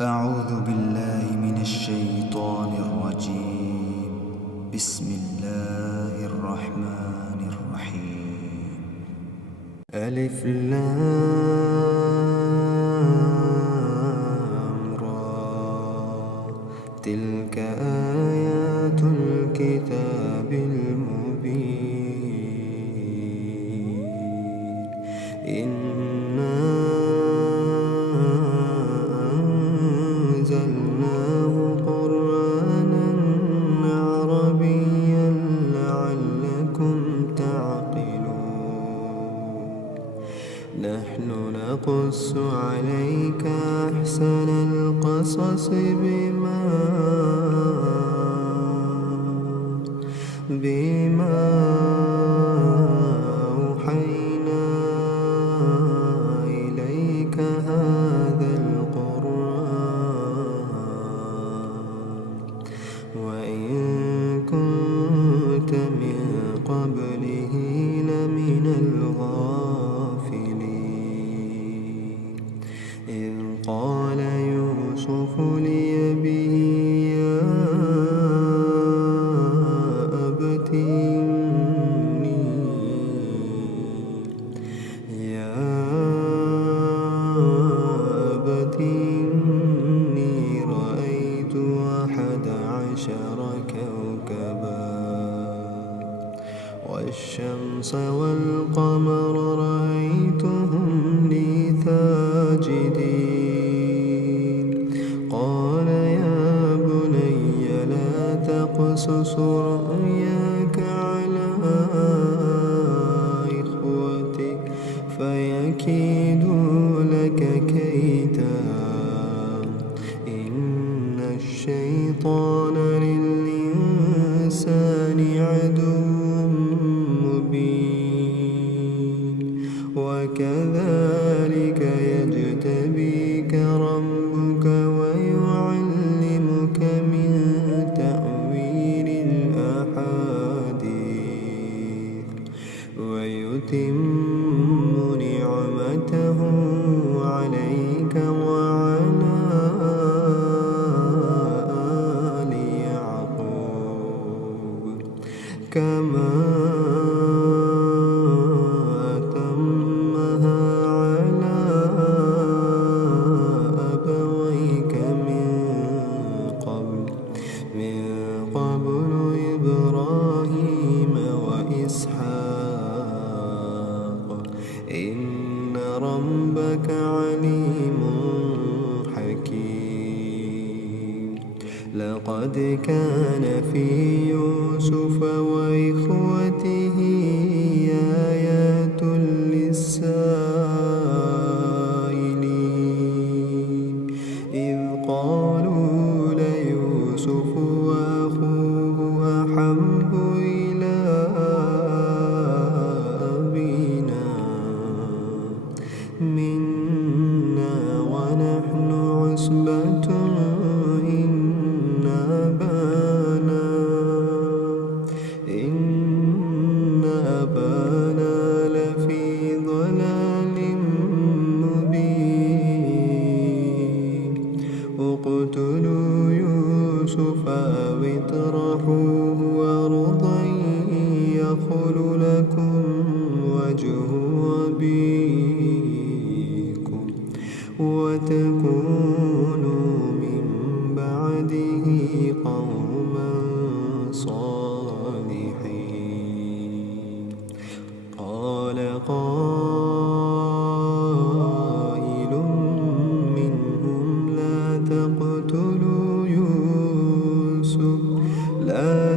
أعوذ بالله من الشيطان الرجيم. بسم الله الرحمن الرحيم. ألف لام را، تلك آيات الكتاب المبين. إنا أنزلناه قرآنا عربيا لعلكم تعقلون. نحن نقص عليك أحسن القصص بما أوحينا إليك هذا القرآن، وإن كنت من قبله لمن الغافلين. إذ قال يوسف لأبيه يا أبت إني رأيت 11 كوكبا والشمس والقمر رأيتهم لي ساجدين. قال يا بني لا تقصص رؤياك على إخوتك فيكيدوا لك كيدا، إن الشيطان للإنسان عدو مبين. وكذلك يجتبيك ربك ويعلمك من تأويل الأحاديث ويتم نعمته عليك وعلى آل يعقوب كما أتمها على أبويك من قبل إبراهيم وإسحاق، إن ربك عليم حكيم. لقد كان في يوسف وإخوته آيات للسائلين، إذ قالوا ليوسف وأخوه أحب إلى أبينا منا ونحن عصبة إن أبانا لفي ضلال مبين. اقتلوا يوسف أو اطرحوه أرضا يخل لكم وجه أبيكم وتكونوا من بعده قوما صالحين. قال قائل منهم لا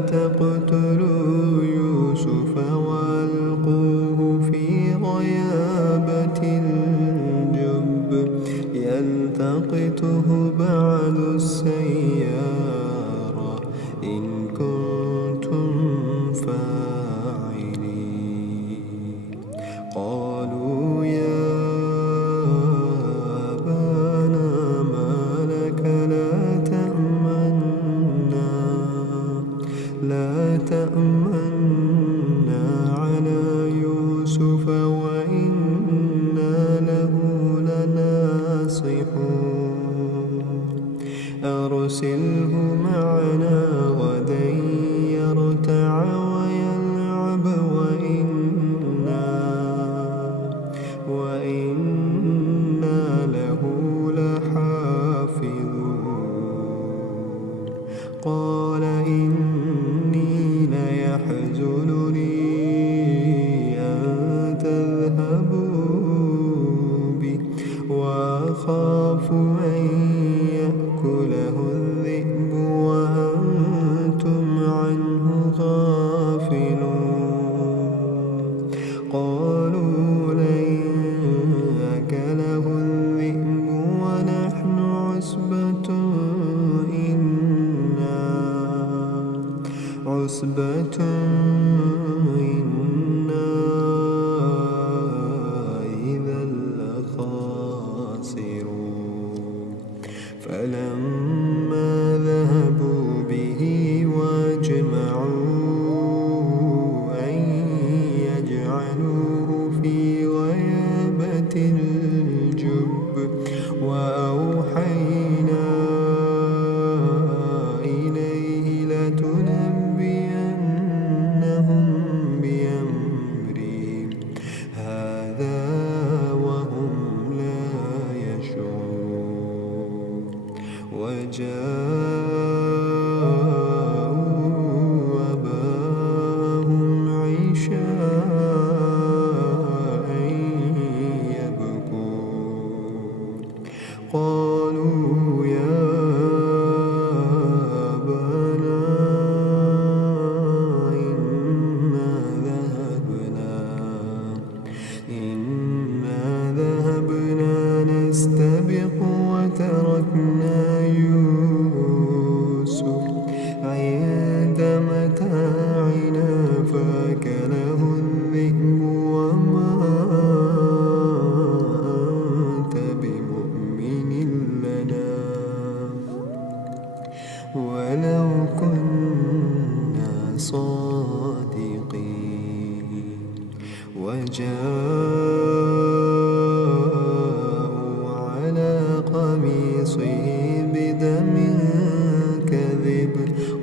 تقتلوا يوسف وألقوه في غيابة الجب يلتقطه بعض السيارة إن كنتم فاعلين. قالوا يا أبانا ما لك لا تأمنا على يوسف وإنا له لناصحون. أرسله معنا غدا يرتع ويلعب وإنا له لحافظون قال إني ليحزنني أن تذهبوا بي وأخاف أن يأكله الذئب وأنتم عنه غافلون قالوا لئن أكله الذئب ونحن عصبة إنا إذا لخاسرون فلما ذهبوا به واجمعوا أن يجعلوه في غيابة الجب وأوحينا إليه لتنبئنهم بأمرهم هذا وهم لا يشعرون وجاءوا أباهم عشاء يبكون قالوا يا أبانا إنا ذهبنا نستبق وتركنا يوسف عند متاعنا فأكله الذئب وما أنت بمؤمن لنا ولو كنا صادقين وجاءوا على قميصه بدم كذب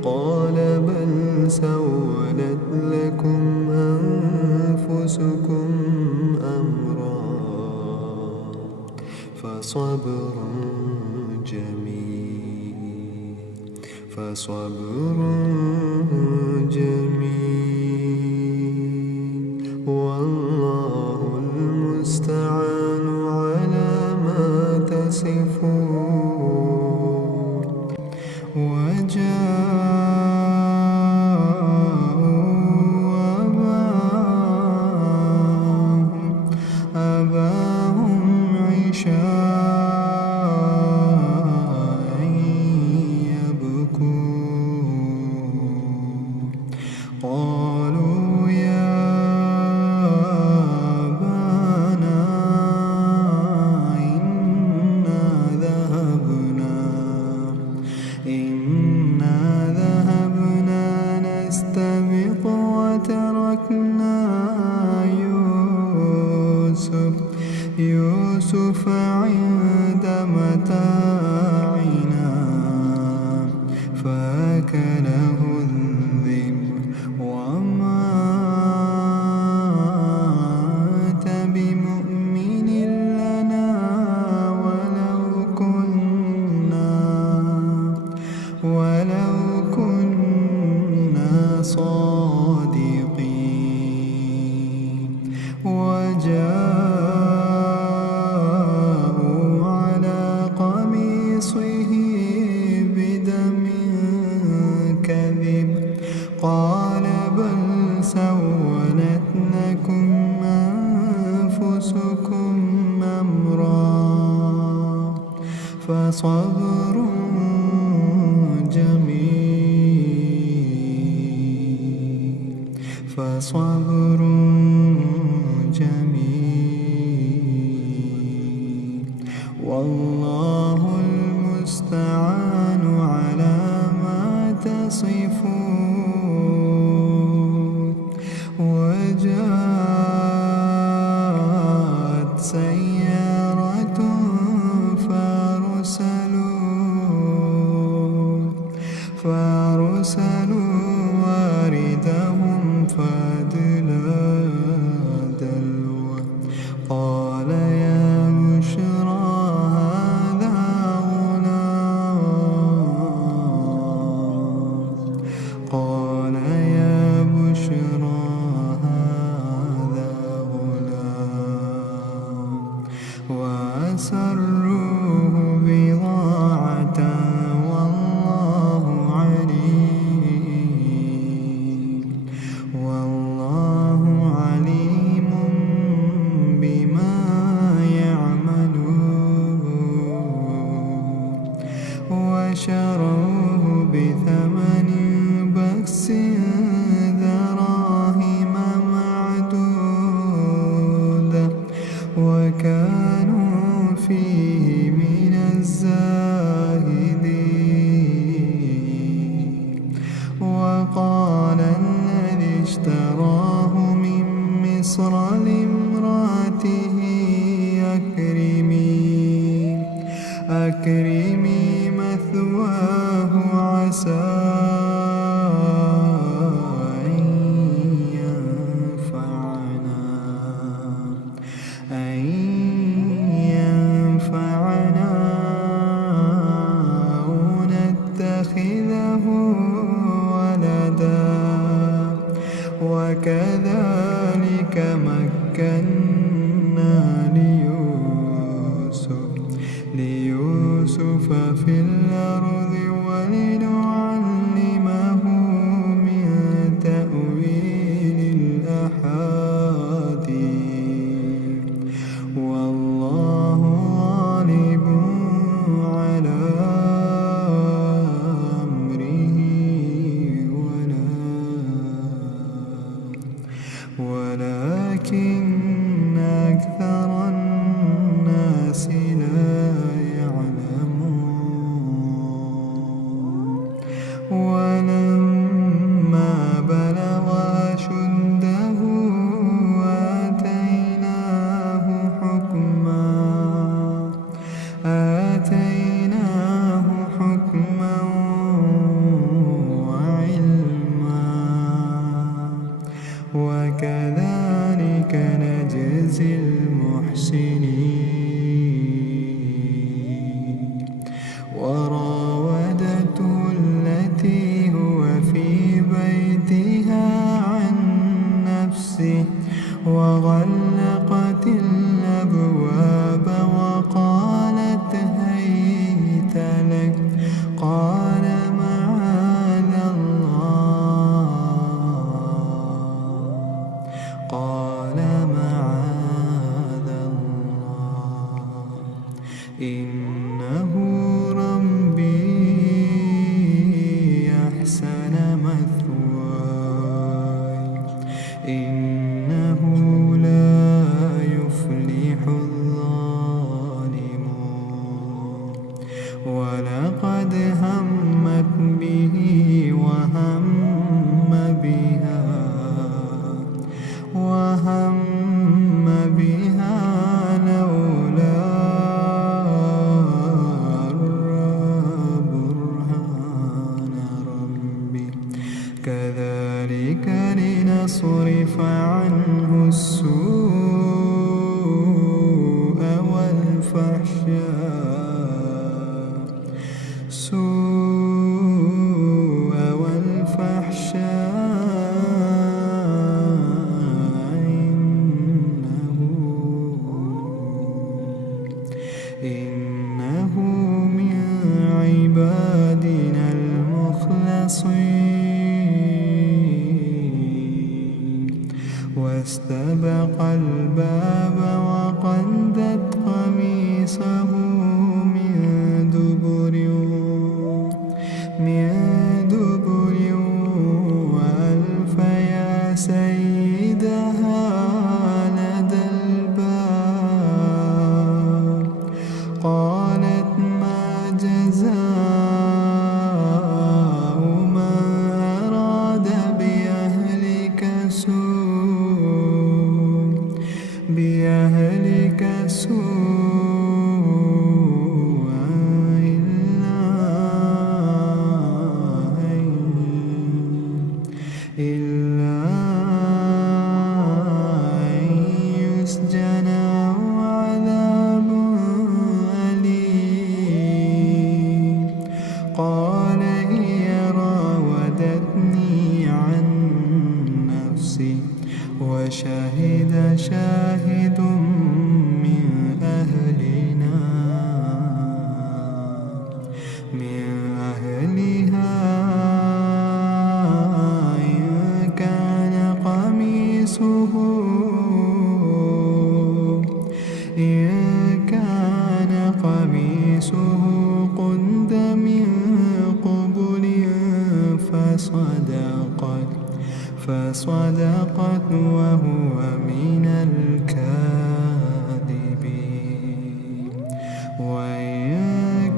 قال بل سولت لكم أنفسكم أمرا فصبر جميل والله المستعان على ما تصفون وجاءوا أباهم عشاء يبكون قالوا يا أبانا إنا ذهبنا نستبق وتركنا يوسف عند متاعنا فأكله الذئب وما أنت بمؤمن لنا ولو كنا صادقين وجاءوا على قميصه بدم كذب قال بل سولت لكم أنفسكم أمرا فصبر جميل والله المستعان على ما تصفون وجاءت سيارة فأرسلوا فأرسلوا واردهم فأدلى دلوه قال يا بشرى هذا غلام قال يا بشرى هذا غلام وأسروه بضاعة والله عليم بما يعملون وشروه بثمن بخس دراهم معدودة وكانوا فيه من الزاهدين وقال الذي اشتراه من مصر لامرأته أكرمي مثواه عسى أن ينفعنا أو نتخذه ولدا وكذلك مكنا ليوسف في الأرض ولنعلمه من تأويل الأحاديث والله غالب على أمره ولكن أكثر الناس لا يعلمون ولما بلغ أشده آتيناه حكما وعلما وكذلك نجزي المحسنين وراودته التي هو في بيتها عن نفسه وغلقت الأبواب وقالت هيت لك قال معاذ الله إنه ربي أحسن مثواي إنه لا يفلح الظالمون ولقد همت به وهم بها لولا برهان ربي كذلك لنصرف عنه السوء والفحشاء إنه من عبادنا المخلصين واستبق الباب وقدت قميصه من دبر وألف يا سيدها لدى الباب قالت ما جزاء من فصدقت وهو من الكاذبين. وإن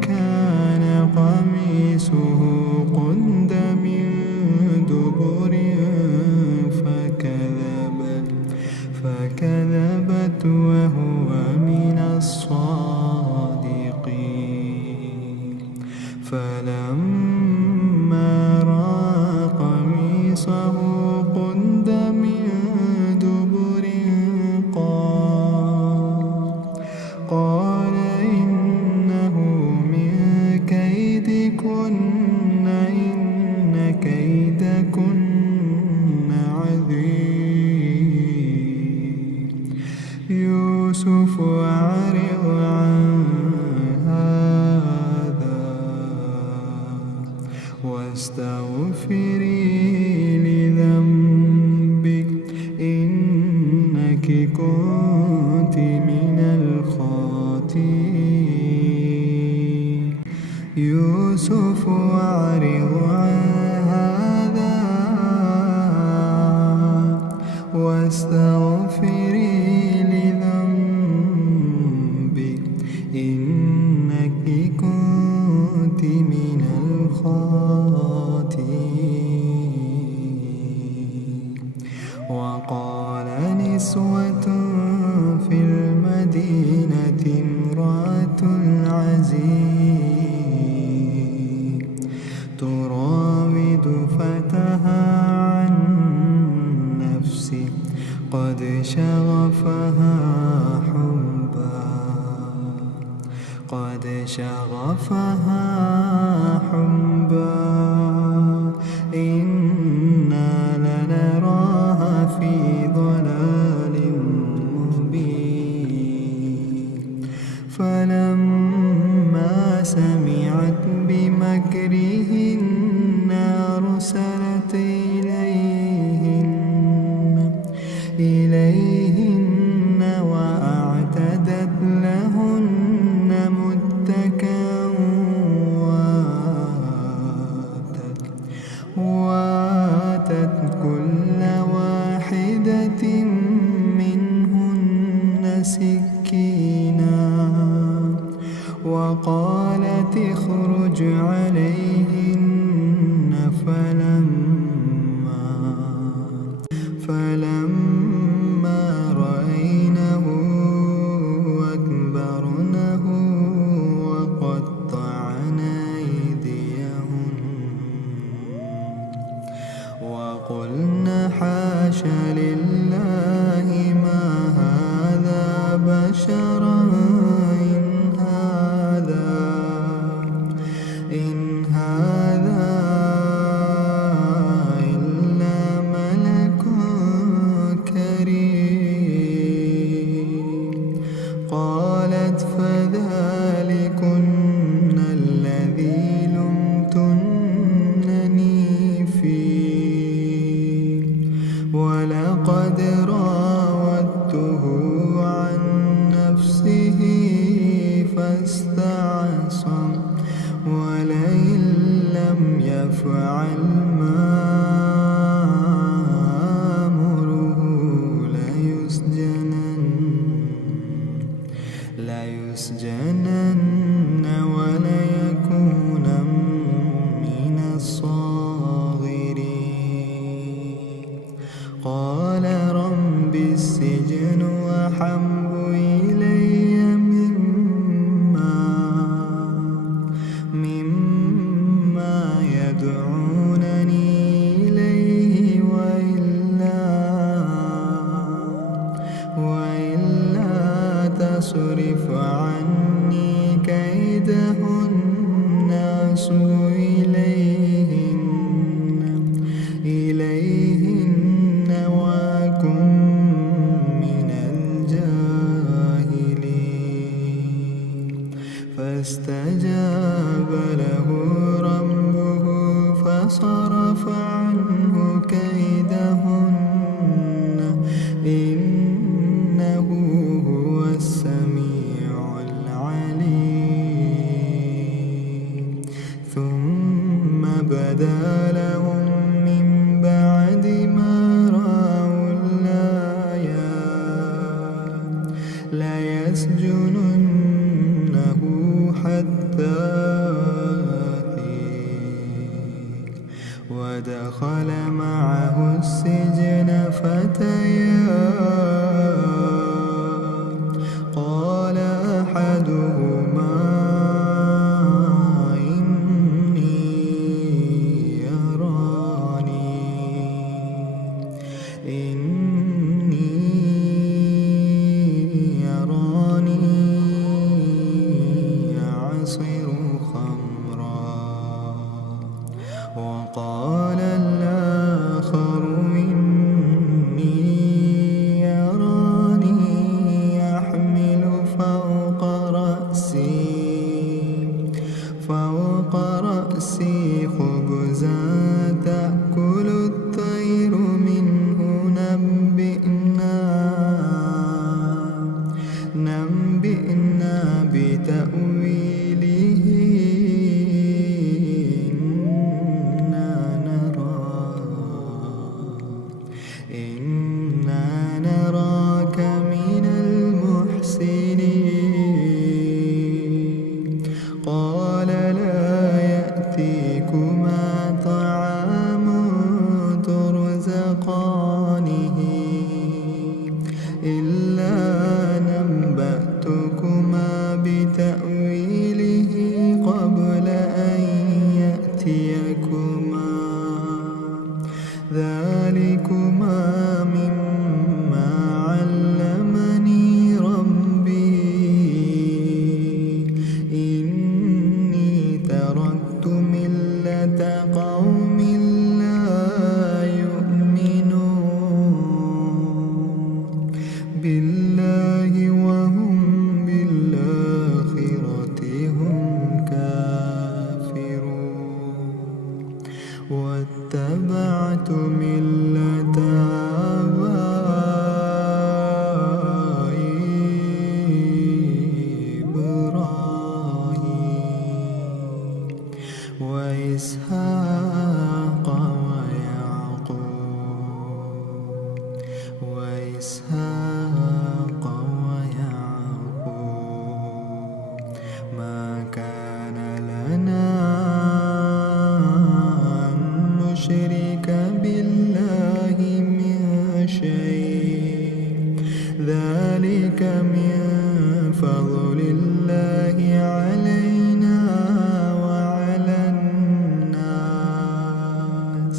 كان قميصه قد من دبر فكذبت وهو من الصادقين. فلما رأى قميصه قد من دبر قال إنه من كيدكن إن كيدكن عظيم. يوسف أعرض عن هذا واستغفري لذنبك إنك كنت من الخاطئين. يوسف أعرض عن هذا واستغفري لذنبك إنك كنت من الخاطئين. وقال نسوة في المدينة امرأة العزيز تراود فتاها عن نفسه قد شغفها حبا إنا لنراها في ضلال مبين. فلما سمعت بمكرهن أرسلت إليهن وأعتدت لهن متكئا وآتت كل واحدة منهن سكينا وقالت اخرج عليهن. فلما رأينه أكبرنه وقطعن أيديهن وقلن حاش لله ما هذا بشرا إن هذا إلا ملك كريم. قالت فذلكن الذي لمتنني فيه ولقد راودته عن نفسه فاستعصم ولئن لم يفعل ما آمره ليسجنن وليكونا من الصاغرين. قال رب السجن أحب إلي مما يدعونني إليه وإلا تصرف عني كيدهن أصب إليهن وأكن من الجاهلين. فاستجاب له ربه فصرف عنه كيدهن إنه هو السميع العليم. ثم بدا لهم ودخل معه السجن فتيان قال أحدهما إني أراني أعصر خمرا وقال الآخر إني أراني أحمل فوق رأسي خبزا تأكل الطير منه نبئنا بتأويله إنا نراك من المحسنين قال لا يأتيكما طعام ترزقانه إلا نبأتكما بتأويله قبل أن يأتيكما ذلكما مما علمني ربي إني تركت ملة قوم لا يؤمنون بالله وهم بالآخرة هم كافرون واتبعت ملة آبائي إبراهيم وإسحاق ويعقوب ما كان لنا أن نشرك بالله من شيء ذلك من فضل الله علينا وعلى الناس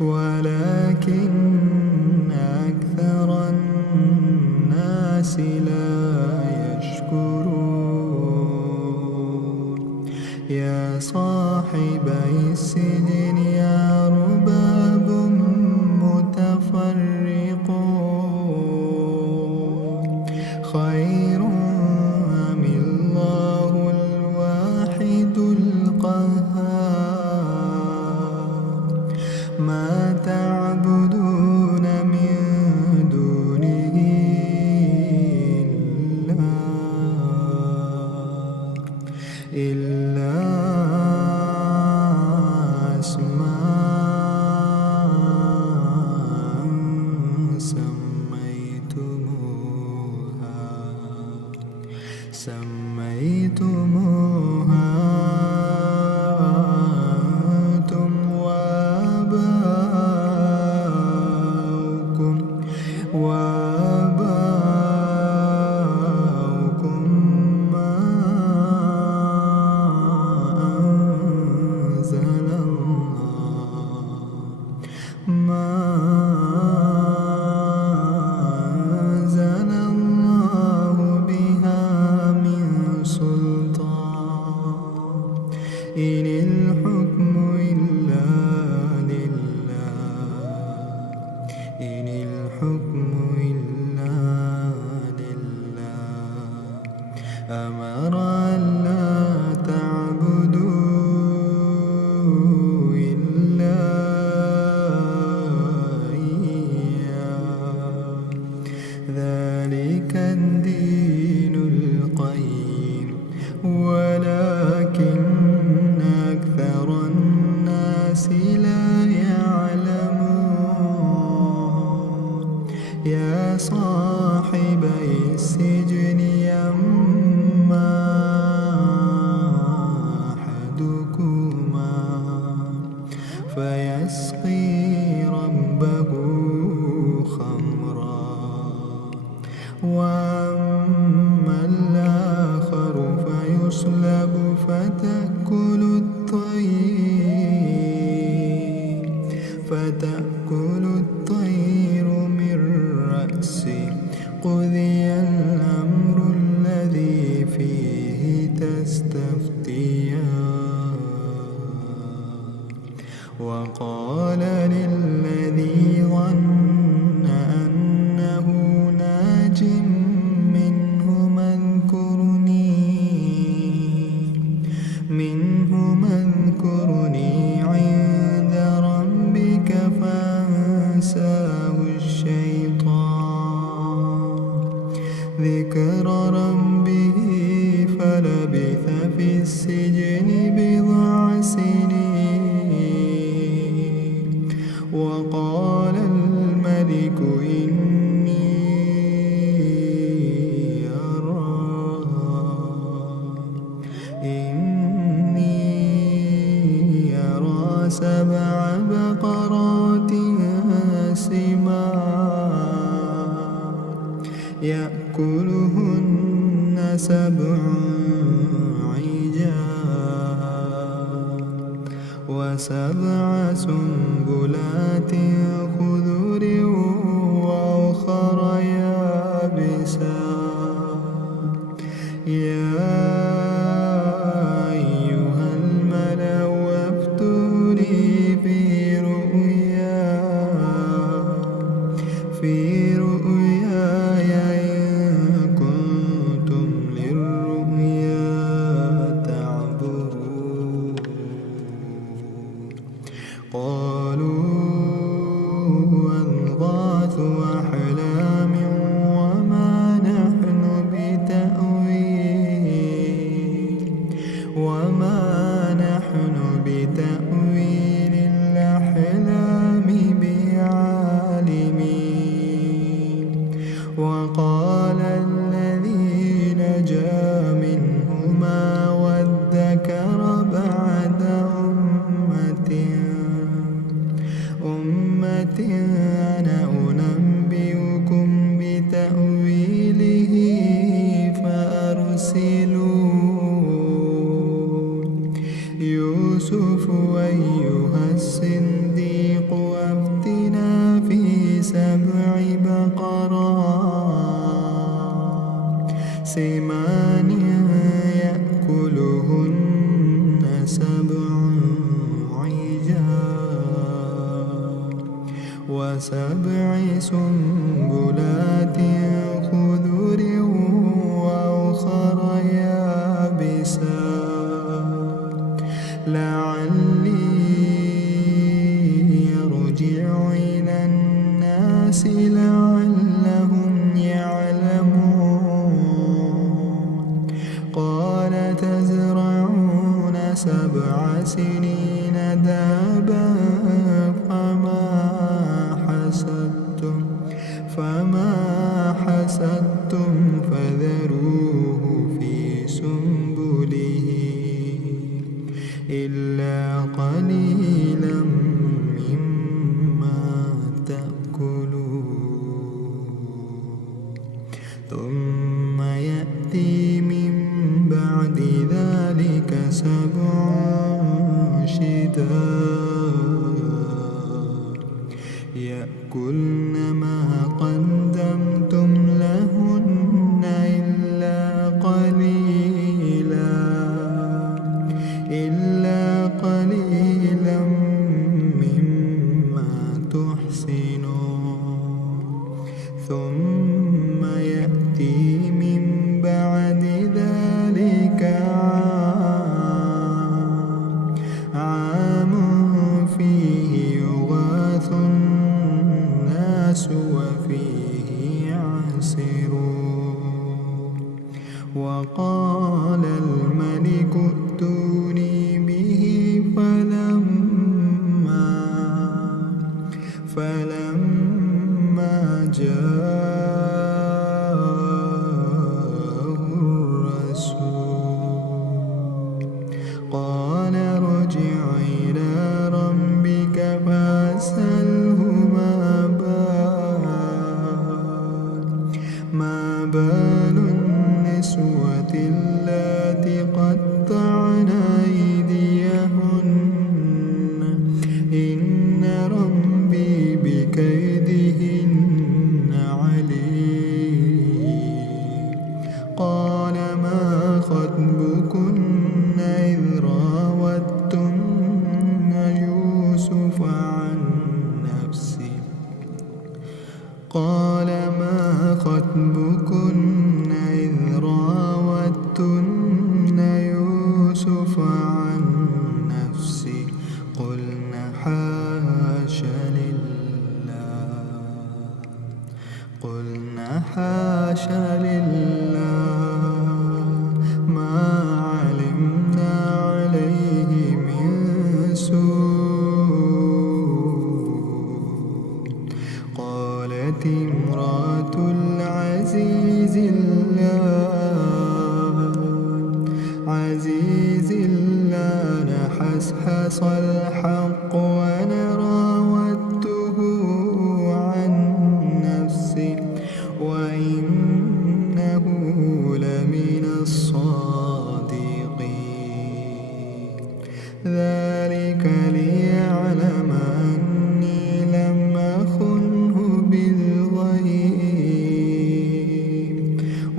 ولكن أكثر الناس لا يشكرون يا صاحبي السجن أرباب متفرقون خير أم الله الواحد القهار ما تعبدون من دونه إلا أسماء سميتموها أنتم وآباؤكم ما أنزل الله بها من سلطان إن الحكم إلا لله أمر ألا تعبدوا إلا إياه ذلك الدين القيم ولكن أكثر الناس لا يعلمون يا صاحبي السجن أما أحدكما فيسقي ربه خمرا وأما الآخر فيصلب فتأكل الطير من رأسه قضي الأمر الذي فيه تستفتيان وقال للذي ظن أنه ناج منهما اذكرني عند ربك فأنساه الشيطان ذكر ربه فلبث في السجن بضع سنين وقال الملك إني أرى 7 بقرات سمان يأكلهن 7 عجاف و7 سنبلات خضر وأخر يابسات يا أيها الملأ أفتوني في رؤياي إن كنتم للرؤيا تعبرون قالوا أضغاث أحلام وما نحن بتأويل الأحلام بعالمين وقال الذي نجا منهما وادكر بعد أمة أنا أنبئكم بتأويله فأرسلون يوسف أيها الصديق أفتنا في 7 بقرات سمان يأكلهن 7 عجاف و7 سنبلات خضر وأخر يابسات لعلي أرجع إلى الناس لعلهم يعلمون قال تزرعون 7 سنين دابا فما حسدتم فذروه في سنبله إلا قليلا مما تأكلون ثم يأتي من بعد ذلك 7 شداد يأكلن ما قدمتم لهن إلا قليلا مما تحسنون ثم يأتي من بعد ذلك عام فيه يغاث الناس وفيه يعصرون وقال الملك ائتوني به حاشا لله ما علمنا عليه من سوء. قالت امرأة العزيز الآن حسحس الحق وأنا راودته عن نفسي وإنه لمن الصادقين. ذلك ليعلم أني لم أخنه بالغيب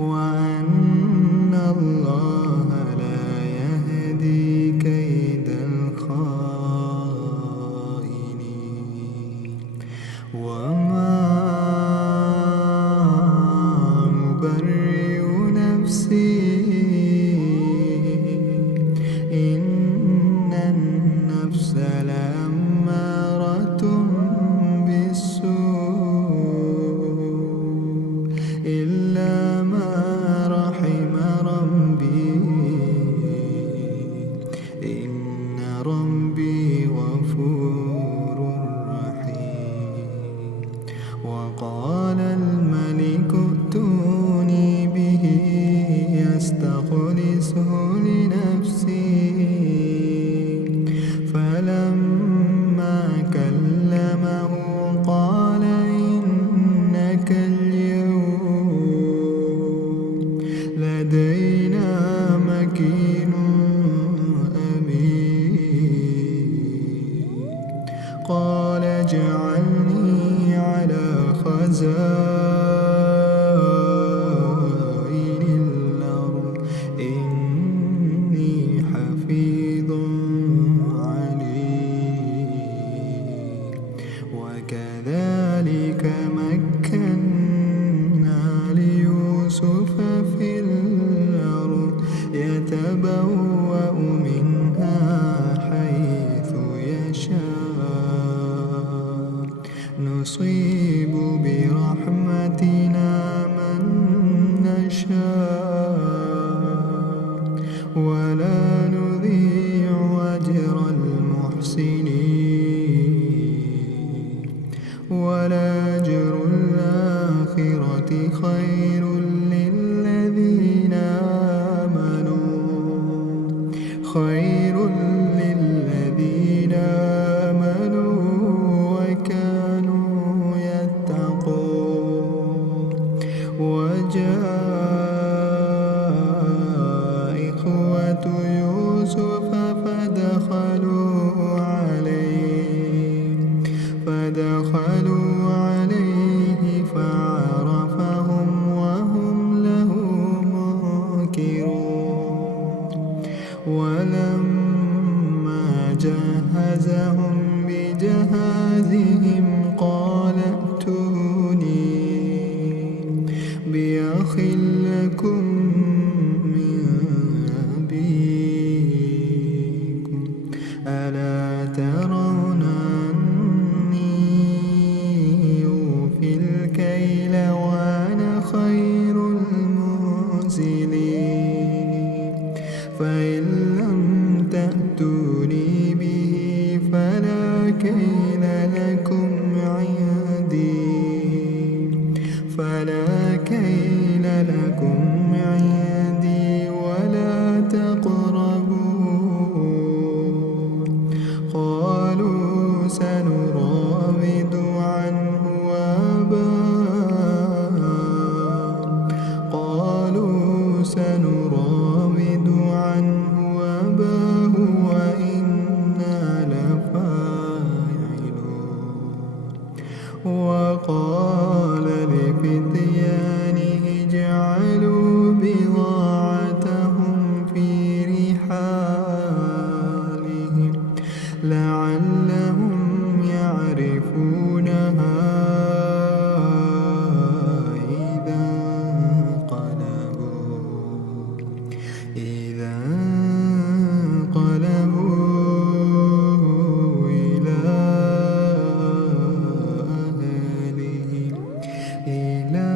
وأن الله لا يهدي كيد الخائنين. وما أبرئ نفسي إن النفس لأمارة بالسوء إلا ما رحم ربي إن ربي غفور رحيم. وقال الملك ائتوني به يستخلصه لنفسي. فلما كلمه قال إنك اليوم لدينا مكين أمين. قال اجعلني على خزائن الأرض إني حفيظ عليم. وكذلك مكنا ليوسف في الأرض يتبوأ منها حيث يشاء نصيب برحمتنا من نشاء ولا نضيع أجر المحسنين. ولأجر الآخرة خير للذين آمنوا وكانوا يتقون. وجاء إخوة يوسف فدخلوا عليه فعرفهم وهم له منكرون. ولما جهزهم بجهازهم قال ائتوني بأخ لكم من أبيكم ألا ترون أني أوفي الكيل وأنا خير المنزلين. فإن لم تأتوني به فلا كيل لكم عندي ولا تقربون. قالوا سنراود عنه أباه وإنا لفاعلون. وقال لفتيانه اجعلوا بضاعتهم في رحالهم لعلهم يعرفونها إذا انقلبوا إلى أهلهم إلى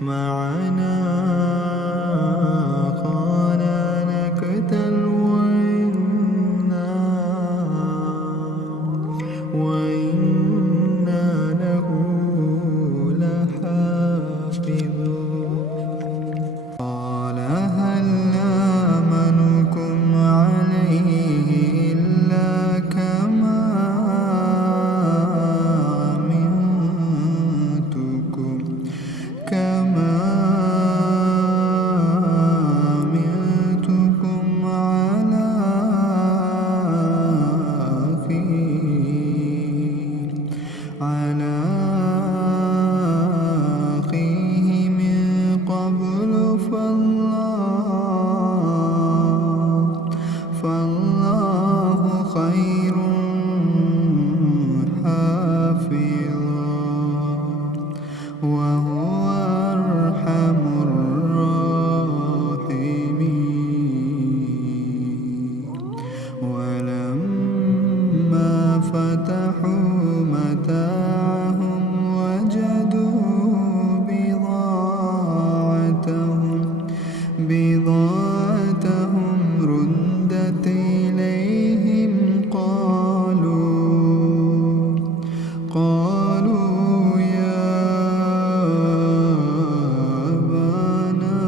معنا قال نكتل وإنا له لحافظون قال هل آمنكم عليه إلا كما أمنتكم على أخيه من قبل فالله خير حافظا وهو أرحم الراحمين ولما فتحوا متاعهم وجدوا بضاعتهم ردت إليهم قالوا يا أبانا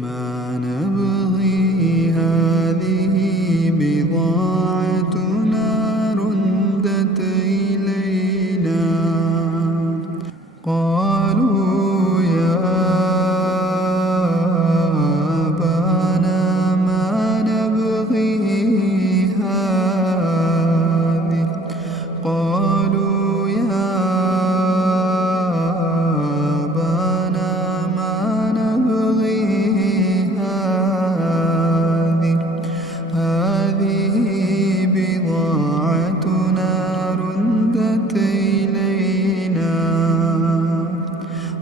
ما نبغي هذه بضاعتنا ردت إلينا قالوا يا أبانا ما نبغي هذه قالوا يا أبانا ما نبغي هذه بضاعتنا ردت إلينا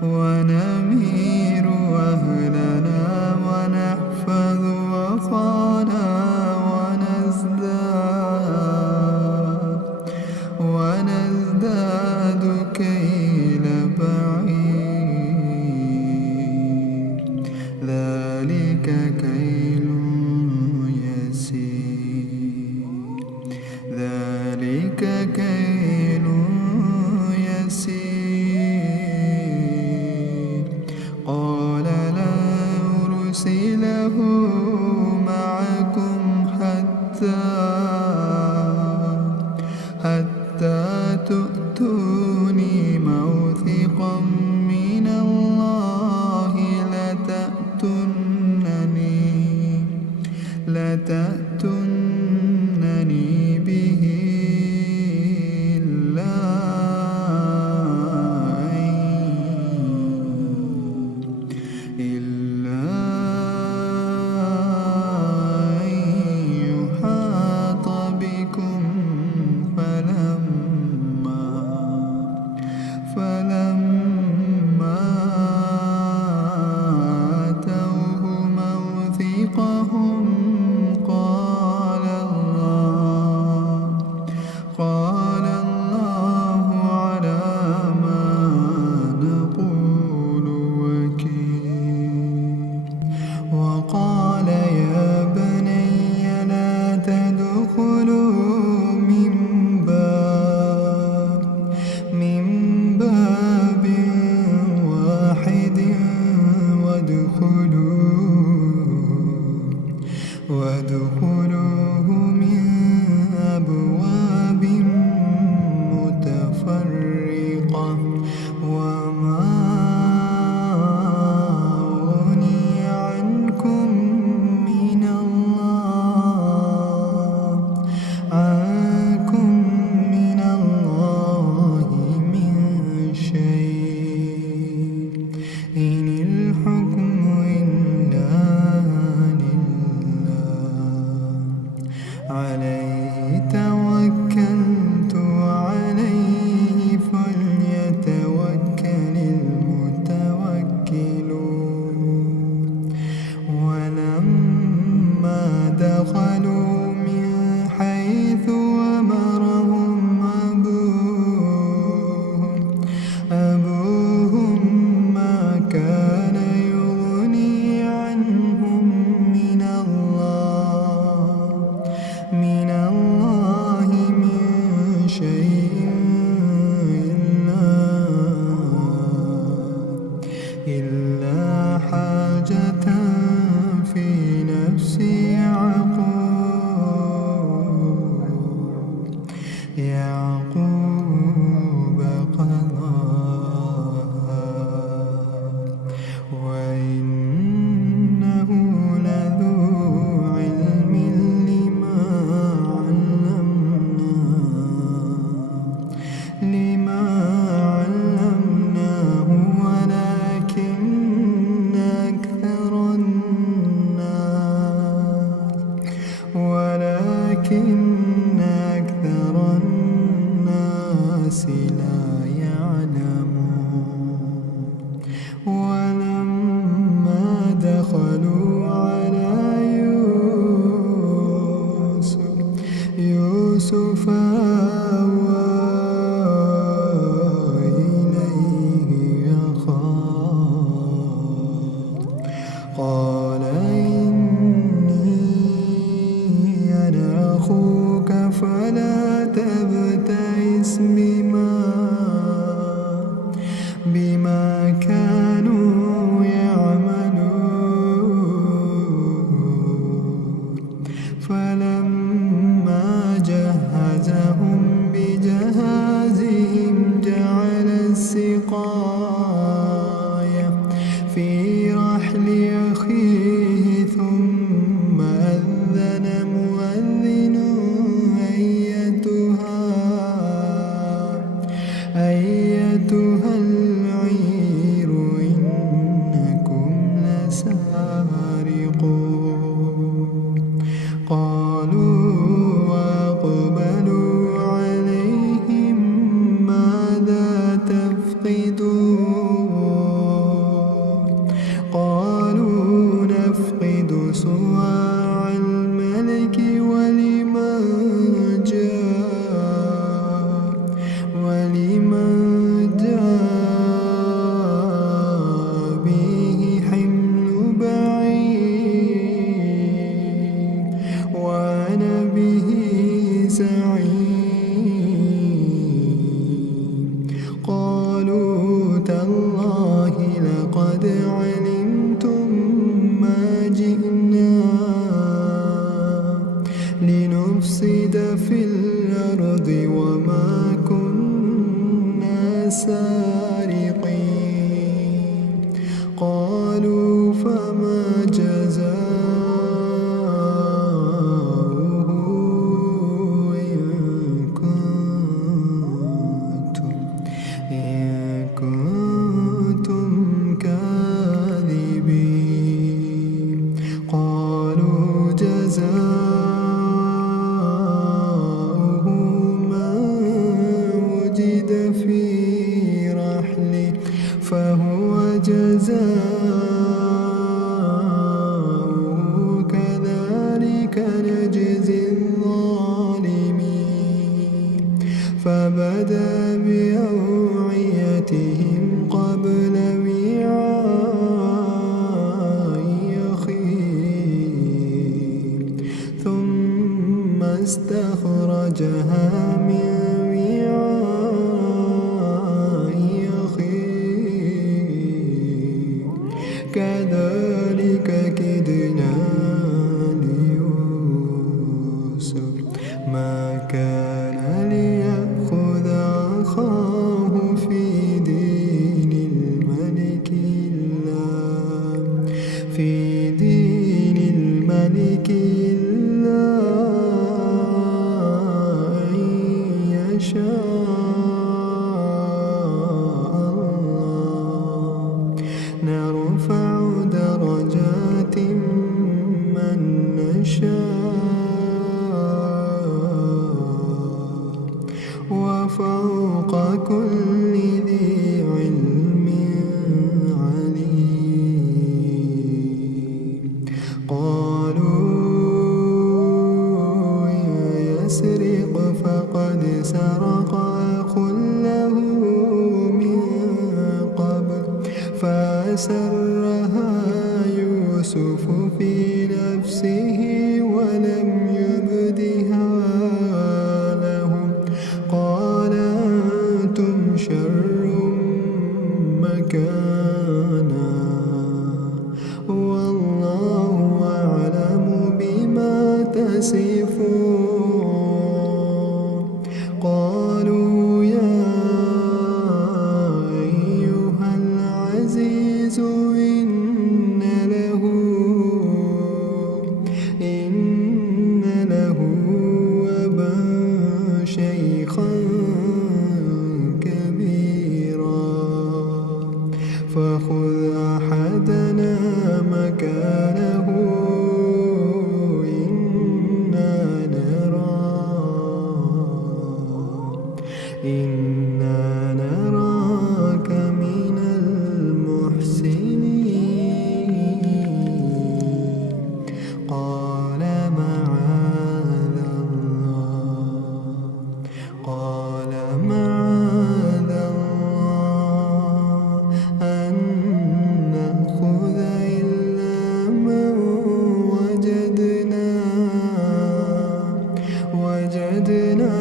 ونمير أهلنا ونحفظ وطانا ونزداد كيل بعير ذلك كيل يسير قال لا أرسله معكم حتى تؤتوني موثقا من الله لتأتونني به إلا أن يحاط بكم فلما أيتها العير إنكم لسارقون قالوا وأقبلوا عليهم ماذا تفقدون قالوا نفقد صواع الملك ولمن جاء به حمل بعير وأنا به زعيم قالوا تالله لقد علمتم ما جئنا لنفسد في الأرض وما كنا سارقين قالوا فما جزاؤه إن كنتم كاذبين قالوا جزاؤه من وجد في رحله فهو جزاؤه كذلك نجزي الظالمين فبدأ بأوعيتهم قبل وعاء أخيه ثم استخرجها من وعاء أخيه كذلك كدنا ليوسف ما كان ليأخذ أخاه في دين الملك إلا أن يشاء الله نرفع درجات من نشاء وفوق كل ذي علم عليم قالوا يسرق فقد سرق أخ له من قبل فأسرها يوسف في نفسه ولم يبدها لهم قال أنتم شر مكانا والله أعلم بما تصفون قالوا يا أيها العزيز إن له أبا شيخا كبيرا فخذ أحدنا مكانه إنا نراك من المحسنين قال معاذ الله أن نأخذ إلا من وجدنا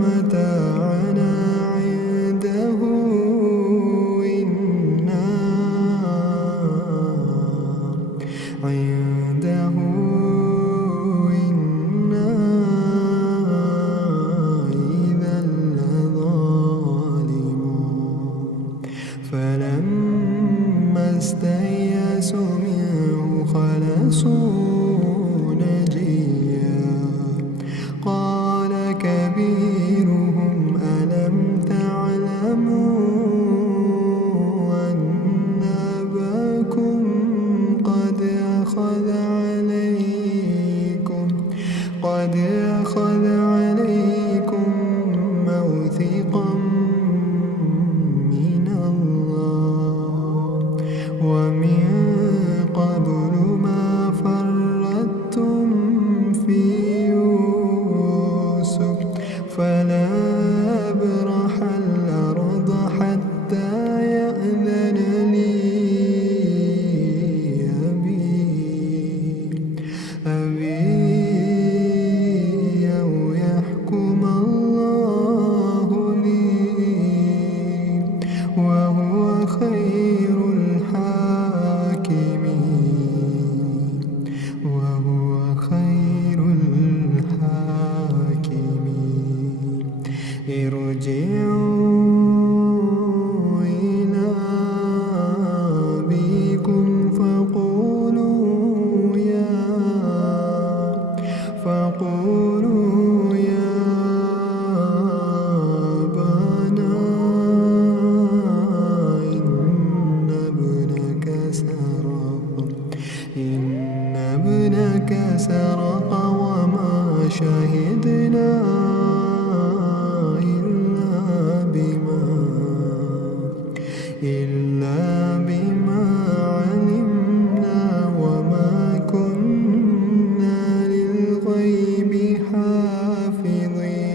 متاعنا عنده إنا إذا لظالمون فلما استيأسوا منه خلصوا نجيا قال كبيرهم ألم تعلموا توفيقا من الله. ومن قبل ما فرطتم في يوسف فلا أبرح الأرض حتى يأذن لي أبي أو يحكم الله لي وهو خير الحاكمين. وهو خير الحاكمين. ارجعوا إلى أبيكم فقولوا يا أبانا إن ابنك سرق وما شهدنا إلا بما علمنا وما كنا للغيب حافظين.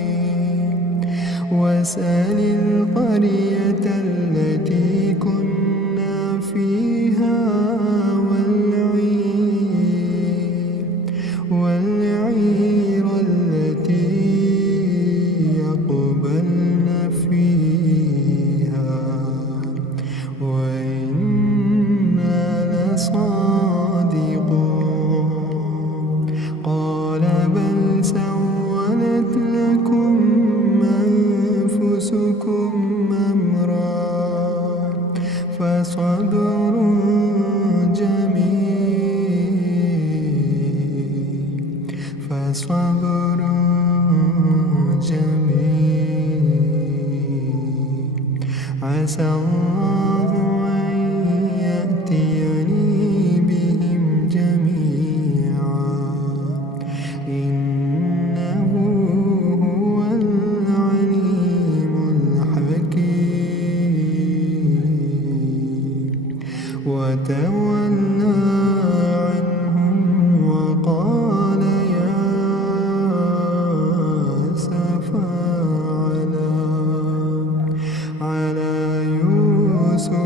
واسأل القرية التي كنا فيها والعير التي يقبلن فيها وإنا لصادقون. قال بل سولت لكم أنفسكم أمرا فصبر جميل. عسى الله أن يأتيني بهم جميعا إنه هو العليم الحكيم. وتولى عنهم وقال يا أسفا على يوسف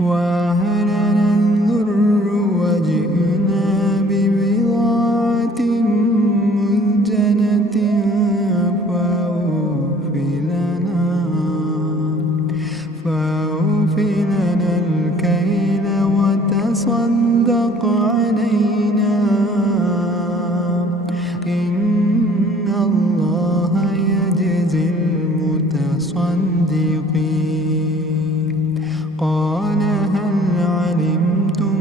وأهلنا الذر وجئنا ببضاعة مزجنة فأوفِ لنا الكيل وتصدق علينا إن الله يجزي المتصدقين قال هل علمتم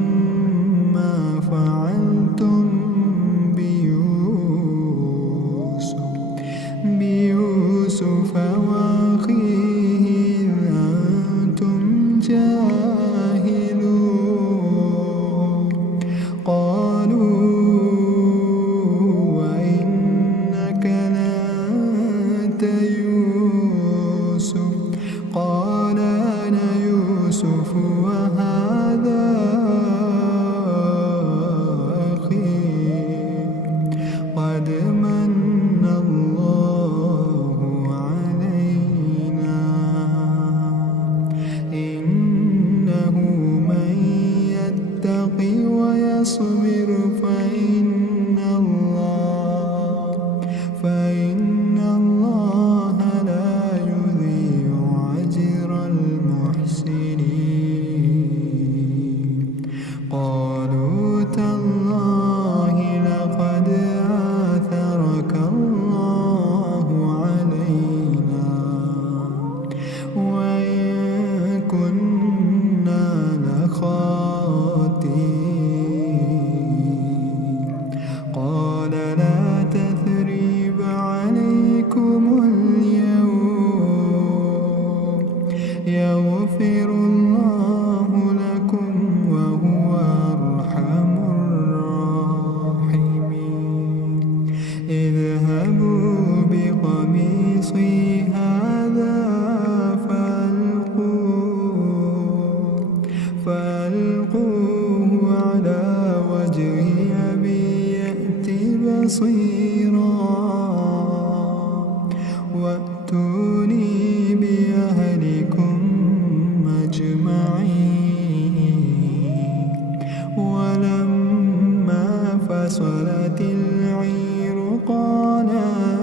ما فعلتم بيوسف وأخيه إذ أنتم جاهلون قالوا وإنك لأنت يوسف قال أنا يوسف وهذا أخي قد من الله علينا إنه من يتق ويصبر فإن الله لا يضيع أجر المحسنين قالوا تالله لقد آثرك الله علينا وإن كنا لخاطئين قال لا تثريب عليكم اليوم يغفر الله لكم وهو أرحم الراحمين اذهبوا بقميصي هذا فألقوه على وجه أبي يأت بصيرا وأتوني بأهلكم أجمعين ولما فصلت العير قال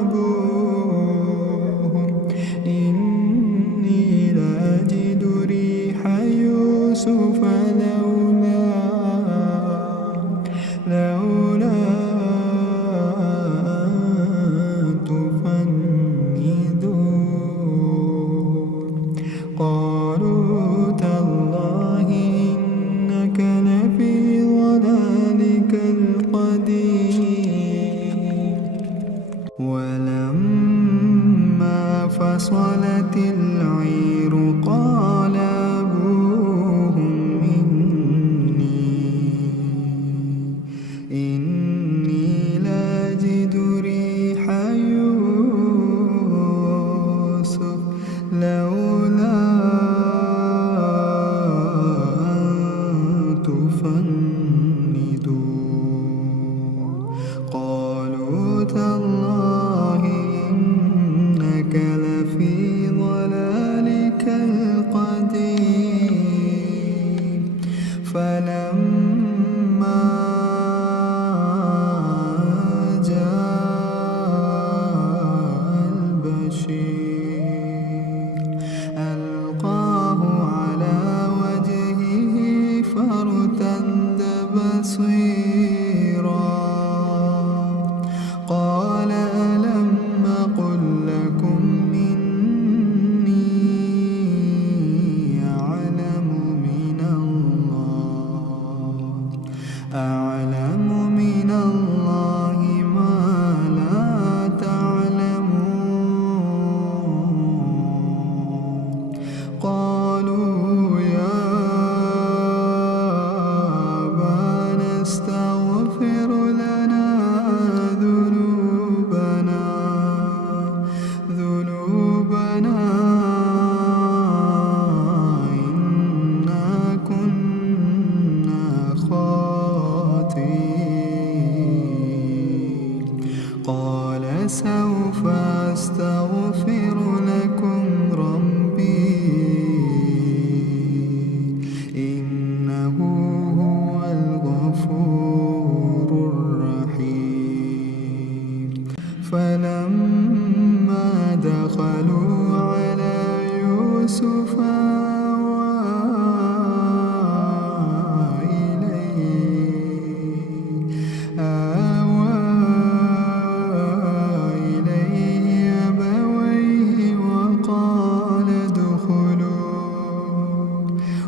أبوهم إني لأجد ريح يوسف لولا تفندون قالوا تالله إنك لفي ضلالك القديم ولما فصلت العير قال أبوهم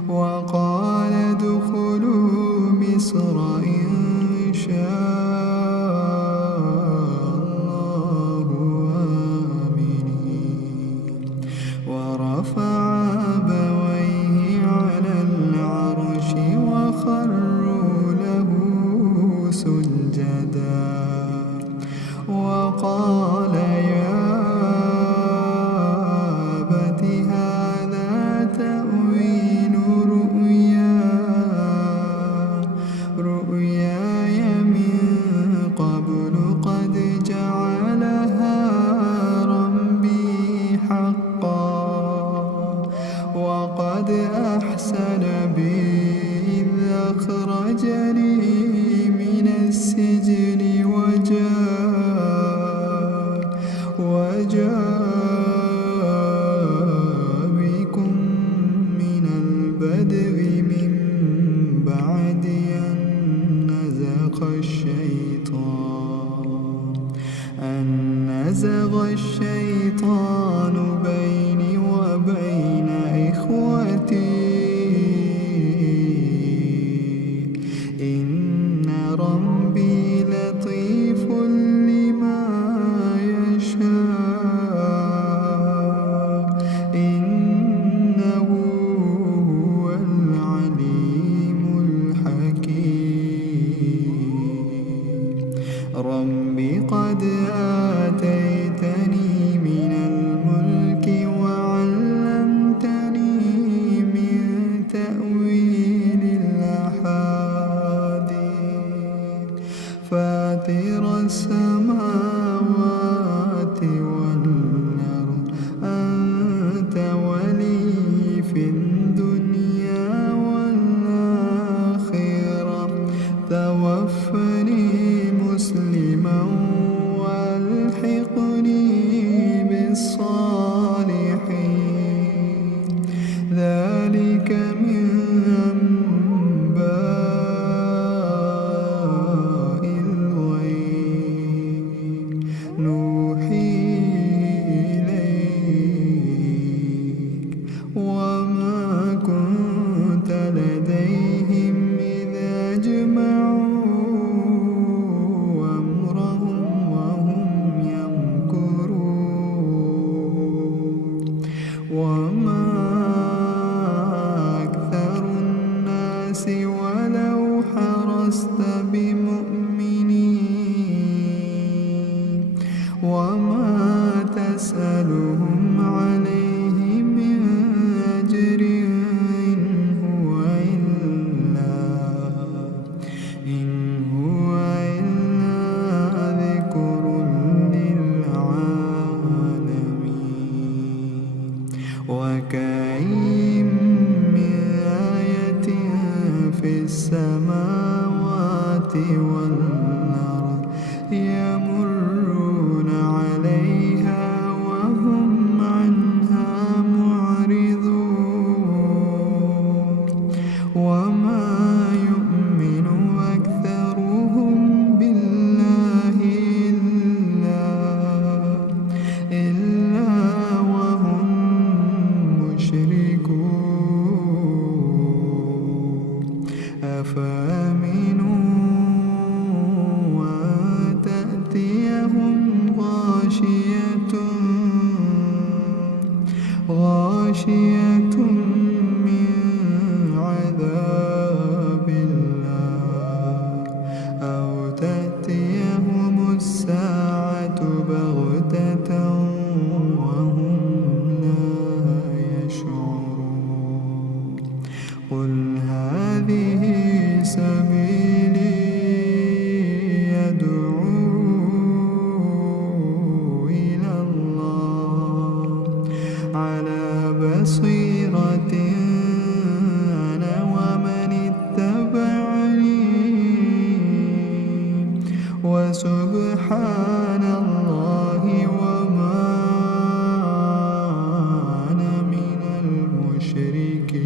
وقال ادخلوا مصر إن شاء الله آمنين ورفع أبويه على العرش وخروا له سجدا وقال يا أبت هذا تأويل رؤياي من قبل قد جعلها ربي حقا وقد أحسن بي إذ أخرجني من السجن وجاء بكم من البدو من بعد أن نزغ الشيطان بيني وبين إخوتي إن ربي لطيف لما يشاء إنه هو العليم الحكيم رب قد آتيتني من الملك وعلمتني من تأويل الأحاديث فاطر السماوات والأرض أنت ولي في الدنيا والآخرة توفني مسلما والحقني بالصالحين ذلك من أنباء الغيب نوحي إليك وما كنت لديهم إذ أجمعوا أمرهم وهم يمكرون وما أكثر الناس ولو حرصت بمؤمنين وما تسألهم عليه من أجر إن هو إلا ذكر للعالمين وكأين من آية في السماوات والأرض يمرون عليها وهم عنها معرضون وما يؤمن أكثرهم بالله إلا وهم مشركون أفأمنوا أن تأتيهم غاشية من عذاب الله أو تأتيهم الساعة بغتة وهم لا يشعرون قل هذه سبيلي يدعو إلى الله على بصيرة أنا ومن اتبعني وسبحان الله وما أنا من المشركين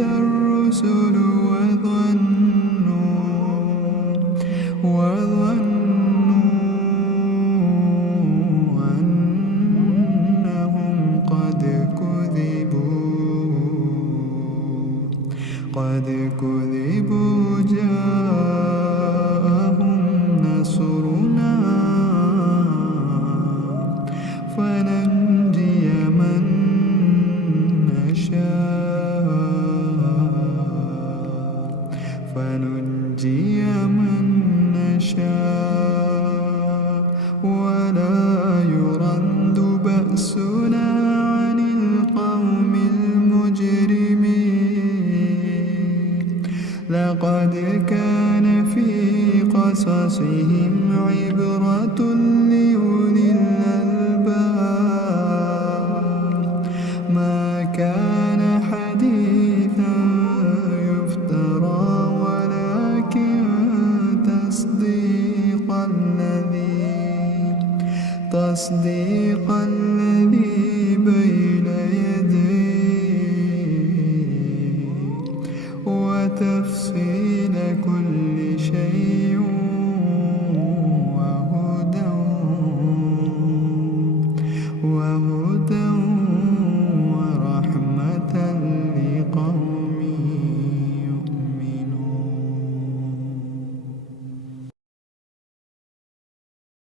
الرسل وظنوا أنهم قد كذبوا جاءهم نصرنا فننجي من نشاء ولا يرد بأسنا عن القوم المجرمين لقد كان في قصصهم عبرة لأولي الألباب ما كان